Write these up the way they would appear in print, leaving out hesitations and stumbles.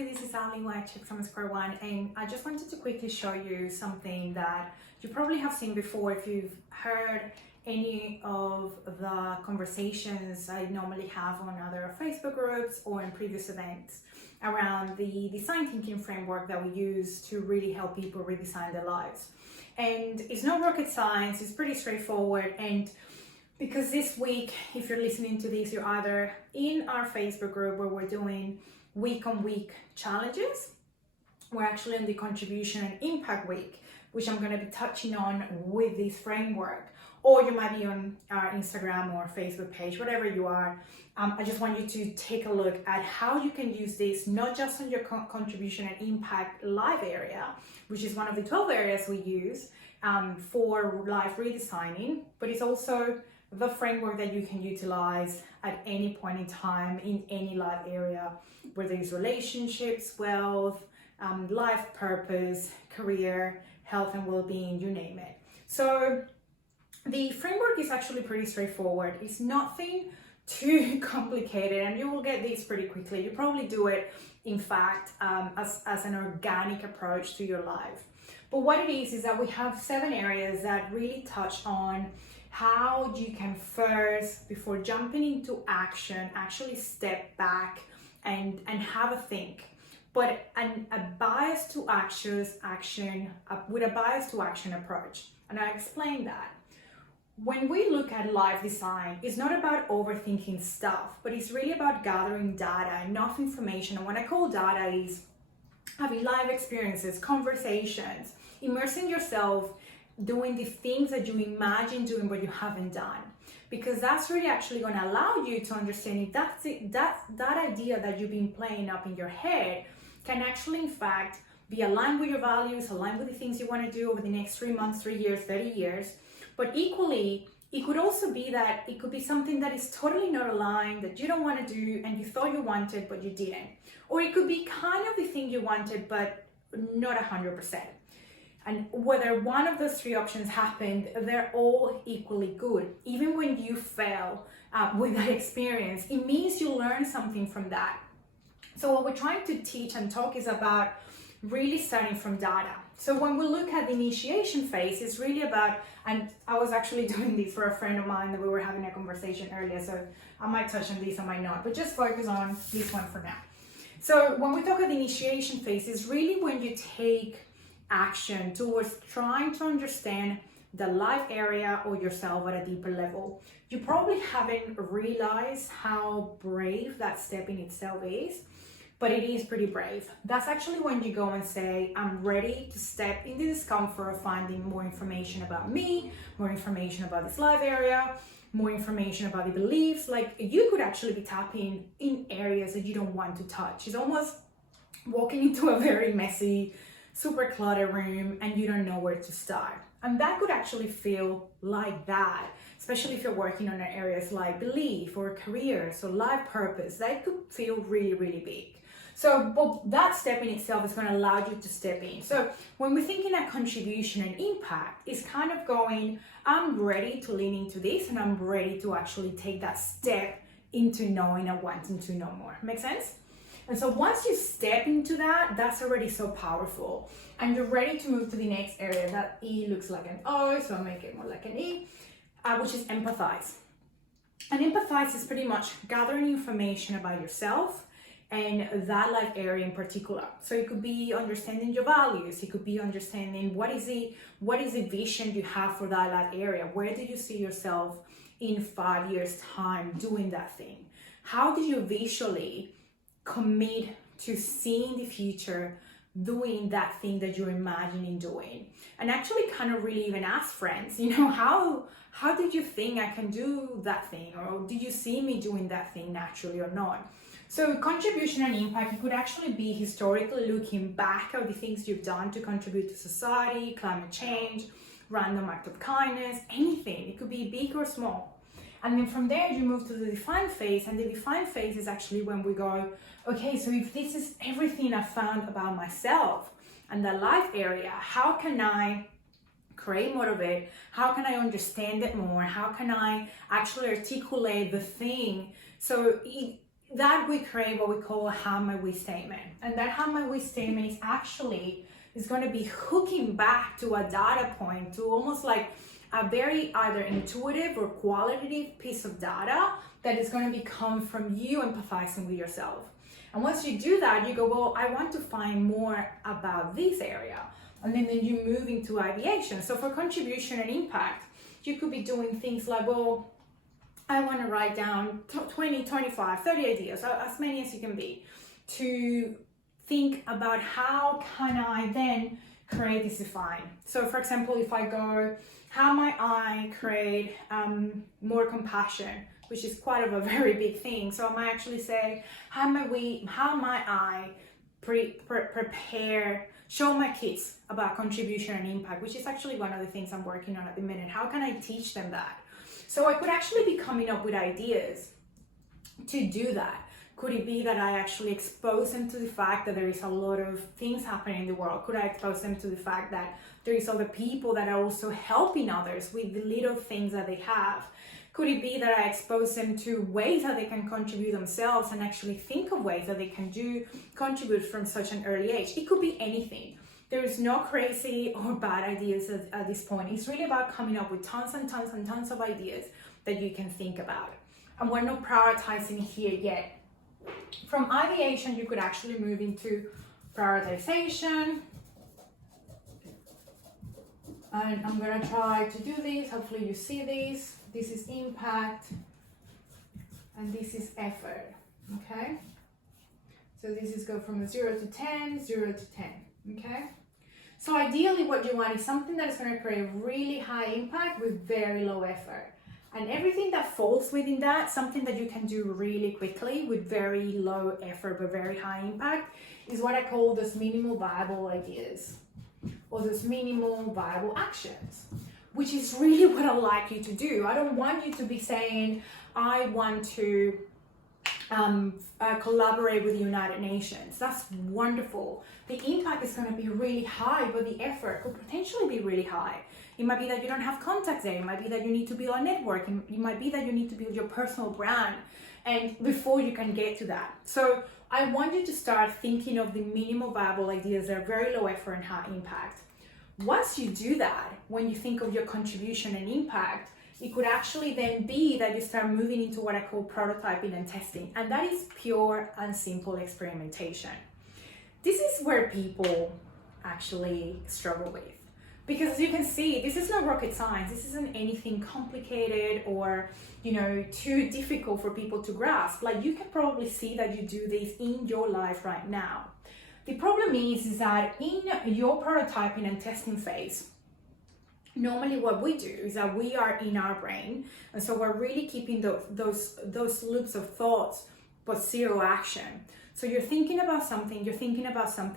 you, this is Ali Check from Square One, and I just wanted to quickly show you something that you probably have seen before if you've heard any of the conversations I normally have on other Facebook groups or in previous events around the design thinking framework that we use to really help people redesign their lives. And it's not rocket science, it's pretty straightforward. And because this week, if you're listening to this, you're either in our Facebook group where we're doing week-on-week challenges. We're actually in the contribution and impact week, which I'm going to be touching on with this framework. Or you might be on our Instagram or Facebook page, whatever you are. I just want you to take a look at how you can use this, not just on your contribution and impact live area, which is one of the 12 areas we use for live redesigning, but it's also the framework that you can utilize at any point in time in any life area, whether it's relationships, wealth, life purpose, career, health and well-being, you name it. So the framework is actually pretty straightforward. It's nothing too complicated, and you will get this pretty quickly. You probably do it, in fact, as an organic approach to your life. But what it is that we have 7 areas that really touch on how you can first, before jumping into action, actually step back and have a think. But a bias to action with a bias to action approach. And I explained that. When we look at life design, it's not about overthinking stuff, but it's really about gathering data, enough information. And what I call data is having live experiences, conversations, immersing yourself, doing the things that you imagine doing but you haven't done, because that's really actually going to allow you to understand if that idea that you've been playing up in your head can actually in fact be aligned with your values, aligned with the things you want to do over the next 3 months, 3 years, 30 years. But equally, it could also be that it could be something that is totally not aligned, that you don't want to do and you thought you wanted but you didn't. Or it could be kind of the thing you wanted but not 100%. And whether one of those 3 options happened, they're all equally good. Even when you fail with that experience, it means you learn something from that. So what we're trying to teach and talk is about really starting from data. So when we look at the initiation phase, it's really about, and I was actually doing this for a friend of mine that we were having a conversation earlier, so I might touch on this, I might not, but just focus on this one for now. So when we talk about the initiation phase, it's really when you take action towards trying to understand the life area or yourself at a deeper level. You probably haven't realized how brave that step in itself is, but it is pretty brave. That's actually when you go and say, I'm ready to step into the discomfort of finding more information about me, more information about this life area, more information about the beliefs. Like, you could actually be tapping in areas that you don't want to touch. It's almost walking into a very messy, super cluttered room and you don't know where to start. And that could actually feel like that, especially if you're working on areas like belief or career, so life purpose. That could feel really, really big. So but that step in itself is going to allow you to step in. So when we're thinking of contribution and impact, it's kind of going, I'm ready to lean into this and I'm ready to actually take that step into knowing and wanting to know more. Make sense? And so once you step into that, that's already so powerful. And you're ready to move to the next area. That E looks like an O, so I'll make it more like an E, which is empathize. And empathize is pretty much gathering information about yourself and that life area in particular. So it could be understanding your values. It could be understanding what is the vision you have for that life area. Where do you see yourself in 5 years' time doing that thing? How do you visually commit to seeing the future doing that thing that you're imagining doing? And actually kind of really even ask friends, how did you think I can do that thing? Or did you see me doing that thing naturally or not? So contribution and impact, it could actually be historically looking back at the things you've done to contribute to society, climate change, random act of kindness, anything. It could be big or small. And then from there, you move to the define phase. And the define phase is actually when we go, okay, so if this is everything I found about myself and the life area, how can I create more of it? How can I understand it more? How can I actually articulate the thing? So that we create what we call a how might we statement. And that how might we statement is going to be hooking back to a data point, to almost like a very either intuitive or qualitative piece of data that is going to come from you empathizing with yourself. And once you do that, you go, well, I want to find more about this area. And then you move into ideation. So for contribution and impact, you could be doing things like, well, I want to write down 20, 25, 30 ideas, as many as you can be, to think about how can I then create this define. So for example, if I go, how might I create more compassion, which is quite of a very big thing. So I might actually say, how might I prepare, show my kids about contribution and impact, which is actually one of the things I'm working on at the minute. How can I teach them that? So I could actually be coming up with ideas to do that. Could it be that I actually expose them to the fact that there is a lot of things happening in the world? Could I expose them to the fact that there is other people that are also helping others with the little things that they have? Could it be that I expose them to ways that they can contribute themselves and actually think of ways that they can contribute from such an early age? It could be anything. There is no crazy or bad ideas at this point. It's really about coming up with tons and tons and tons of ideas that you can think about. And we're not prioritizing here yet. From ideation, you could actually move into prioritization. And I'm gonna try to do this. Hopefully you see this. This is impact, and this is effort, okay? So this is go from 0 to 10, 0 to 10, okay? So ideally what you want is something that is going to create really high impact with very low effort. And everything that falls within that, something that you can do really quickly with very low effort but very high impact, is what I call those minimal viable ideas or those minimal viable actions, which is really what I like you to do. I don't want you to be saying, I want to collaborate with the United Nations. That's wonderful. The impact is going to be really high, but the effort could potentially be really high. It might be that you don't have contacts there. It might be that you need to build a network. It might be that you need to build your personal brand, and before you can get to that. So I want you to start thinking of the minimal viable ideas that are very low effort and high impact. Once you do that, when you think of your contribution and impact, it could actually then be that you start moving into what I call prototyping and testing. And that is pure and simple experimentation. This is where people actually struggle with. Because as you can see, this is not rocket science. This isn't anything complicated or, too difficult for people to grasp. Like, you can probably see that you do this in your life right now. The problem is that in your prototyping and testing phase, normally what we do is that we are in our brain, and so we're really keeping those loops of thoughts but zero action. So you're thinking about something,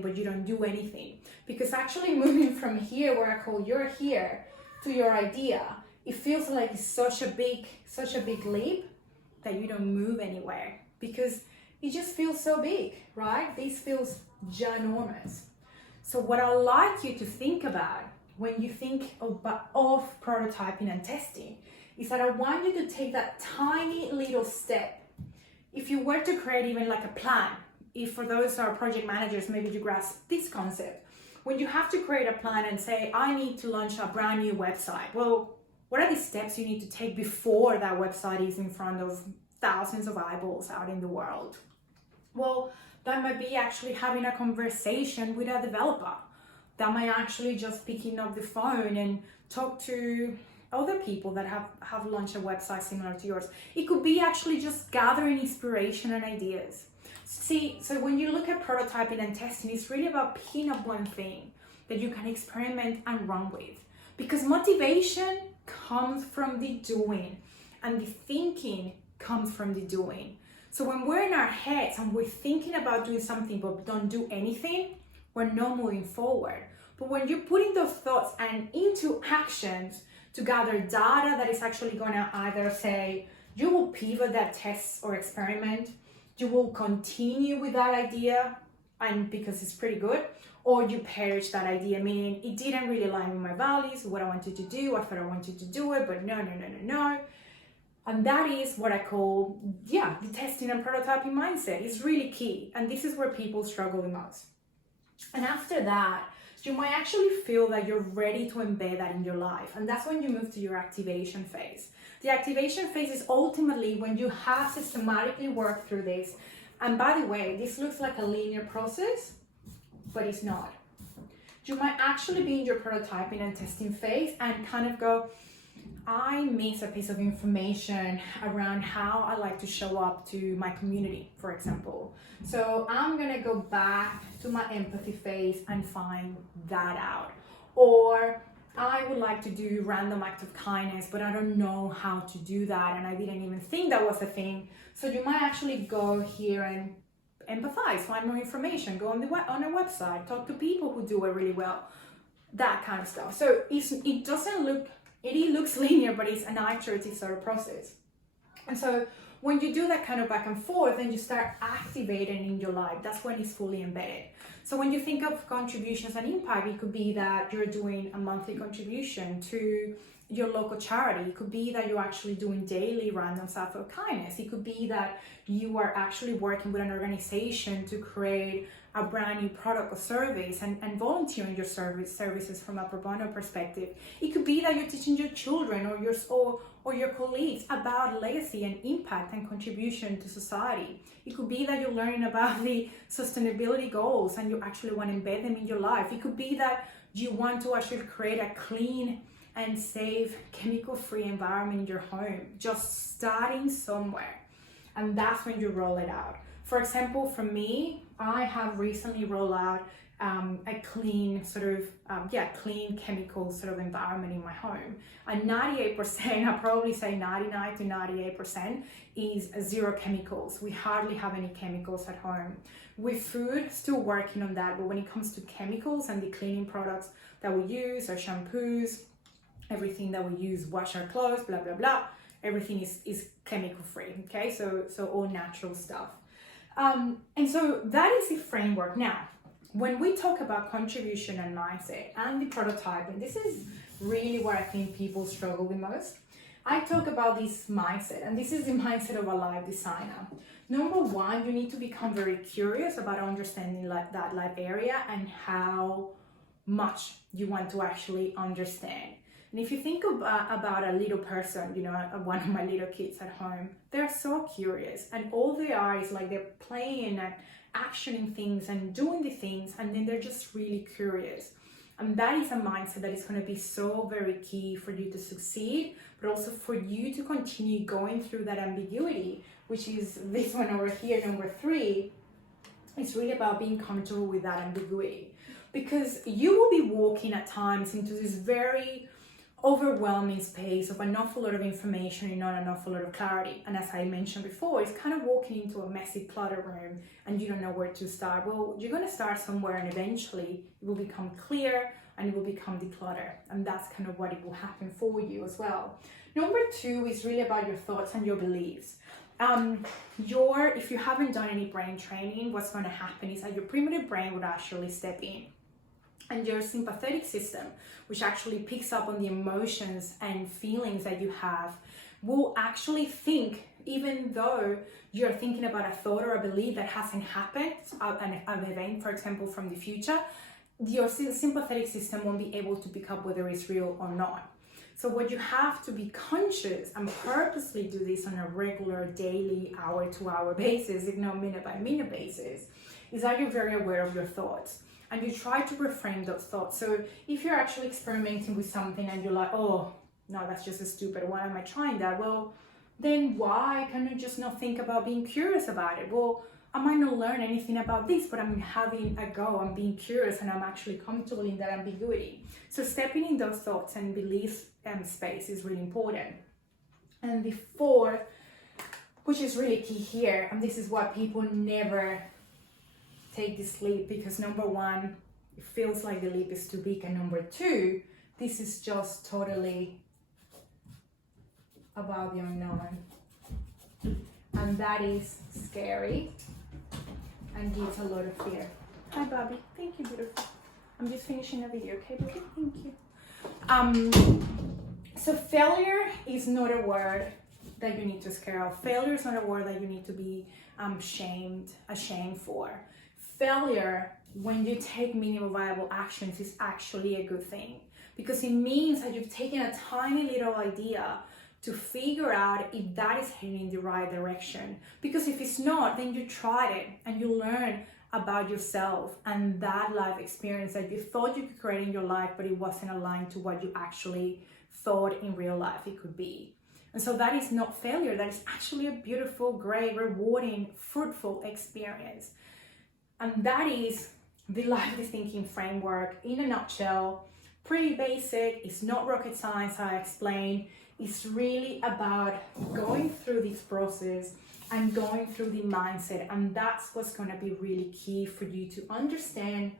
but you don't do anything, because actually moving from here, where I call you're here, to your idea, it feels like it's such a big leap that you don't move anywhere, because it just feels so big, right? This feels ginormous. So what I like you to think about when you think of prototyping and testing is that I want you to take that tiny little step. If you were to create even like a plan, if for those who are project managers, maybe you grasp this concept. When you have to create a plan and say, I need to launch a brand new website. Well, what are the steps you need to take before that website is in front of thousands of eyeballs out in the world? Well, that might be actually having a conversation with a developer. That might actually just picking up the phone and talk to other people that have launched a website similar to yours. It could be actually just gathering inspiration and ideas. See, so when you look at prototyping and testing, it's really about picking up one thing that you can experiment and run with. Because motivation comes from the doing, and the thinking comes from the doing. So when we're in our heads and we're thinking about doing something but don't do anything, we're not moving forward. But when you're putting those thoughts and into actions to gather data that is actually going to either say you will pivot that test or experiment, you will continue with that idea and because it's pretty good, or you perish that idea, meaning it didn't really align with my values, what I wanted to do. I thought I wanted to do it, but no. And that is what I call, the testing and prototyping mindset. It's really key. And this is where people struggle the most. And after that, you might actually feel that you're ready to embed that in your life. And that's when you move to your activation phase. The activation phase is ultimately when you have systematically worked through this. And by the way, this looks like a linear process, but it's not. You might actually be in your prototyping and testing phase and kind of go, I miss a piece of information around how I like to show up to my community, for example. So I'm gonna go back to my empathy phase and find that out. Or I would like to do random act of kindness, but I don't know how to do that, and I didn't even think that was a thing. So you might actually go here and empathize, find more information, go on a website, talk to people who do it really well, that kind of stuff. So it doesn't look, it looks linear, but it's an iterative sort of process. And so when you do that kind of back and forth, then you start activating in your life. That's when it's fully embedded. So when you think of contributions and impact, it could be that you're doing a monthly contribution to your local charity. It could be that you're actually doing daily random acts of kindness. It could be that you are actually working with an organization to create a brand new product or service and volunteering your services from a pro bono perspective. It could be that you're teaching your children or your colleagues about legacy and impact and contribution to society. It could be that you're learning about the sustainability goals and you actually want to embed them in your life. It could be that you want to actually create a clean and safe, chemical-free environment in your home, just starting somewhere. And that's when you roll it out. For example, for me, I have recently rolled out a clean clean chemical sort of environment in my home. And 98%, I'll probably say 99 to 98% is zero chemicals. We hardly have any chemicals at home. With food, still working on that, but when it comes to chemicals and the cleaning products that we use, our shampoos, everything that we use, wash our clothes, blah, blah, blah, everything is chemical free, okay? So all natural stuff. And so that is the framework. Now, when we talk about contribution and mindset and the prototyping, this is really where I think people struggle the most. I talk about this mindset, and this is the mindset of a life designer. Number one, you need to become very curious about understanding that life area and how much you want to actually understand. And if you think about a little person, one of my little kids at home, they're so curious, and all they are is like they're playing and actioning things and doing the things, and then they're just really curious. And that is a mindset that is going to be so very key for you to succeed, but also for you to continue going through that ambiguity, which is this one over here, number 3. It's really about being comfortable with that ambiguity, because you will be walking at times into this very overwhelming space of an awful lot of information and not an awful lot of clarity. And as I mentioned before, it's kind of walking into a messy clutter room and you don't know where to start. Well, you're going to start somewhere, and eventually it will become clear and it will become decluttered. And that's kind of what it will happen for you as well. Number 2 is really about your thoughts and your beliefs. If you haven't done any brain training, what's going to happen is that your primitive brain would actually step in. And your sympathetic system, which actually picks up on the emotions and feelings that you have, will actually think, even though you're thinking about a thought or a belief that hasn't happened, an event, for example, from the future, your sympathetic system won't be able to pick up whether it's real or not. So what you have to be conscious and purposely do this on a regular, daily, hour-to-hour basis, if not minute-by-minute basis, is that you're very aware of your thoughts. And you try to reframe those thoughts. So if you're actually experimenting with something and you're like, oh, no, that's just a stupid, why am I trying that? Well, then why can you just not think about being curious about it? Well, I might not learn anything about this, but I'm having a go, I'm being curious, and I'm actually comfortable in that ambiguity. So stepping in those thoughts and belief space is really important. And the 4th, which is really key here, and this is why people never take this leap, because number 1, it feels like the leap is too big, and number 2, this is just totally about the unknown, and that is scary and gives a lot of fear. Hi Bobby, thank you, beautiful. I'm just finishing a video, okay baby? Thank you. So failure is not a word that you need to scare off. Failure is not a word that you need to be ashamed for. Failure, when you take minimal viable actions, is actually a good thing, because it means that you've taken a tiny little idea to figure out if that is heading in the right direction. Because if it's not, then you tried it and you learn about yourself and that life experience that you thought you could create in your life, but it wasn't aligned to what you actually thought in real life it could be. And so that is not failure. That is actually a beautiful, great, rewarding, fruitful experience. And that is the life thinking framework in a nutshell. Pretty basic. It's not rocket science, I explained. It's really about going through this process and going through the mindset. And that's what's going to be really key for you to understand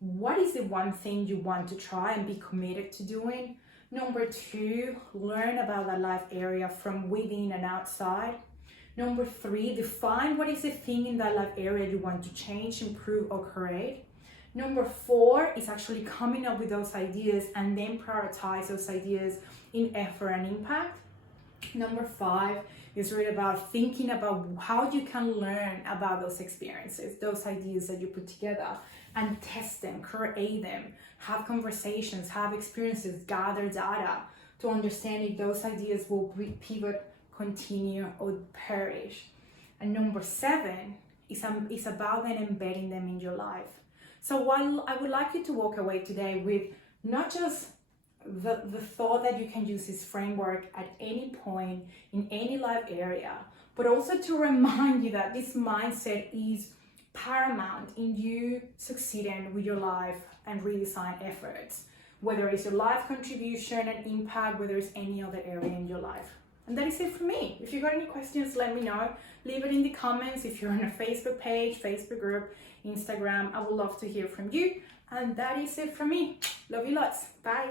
what is the one thing you want to try and be committed to doing. Number 2, learn about that life area from within and outside. Number 3, define what is the thing in that life area you want to change, improve, or create. Number 4 is actually coming up with those ideas and then prioritize those ideas in effort and impact. Number 5 is really about thinking about how you can learn about those experiences, those ideas that you put together, and test them, create them, have conversations, have experiences, gather data to understand if those ideas will pivot, continue, or perish. And number 7 is about then embedding them in your life. So while I would like you to walk away today with not just the thought that you can use this framework at any point in any life area, but also to remind you that this mindset is paramount in you succeeding with your life and redesign efforts, whether it's your life contribution and impact, whether it's any other area in your life. And that is it for me. If you got any questions, let me know. Leave it in the comments. If you're on a Facebook page, Facebook group, Instagram, I would love to hear from you. And that is it for me. Love you lots. Bye.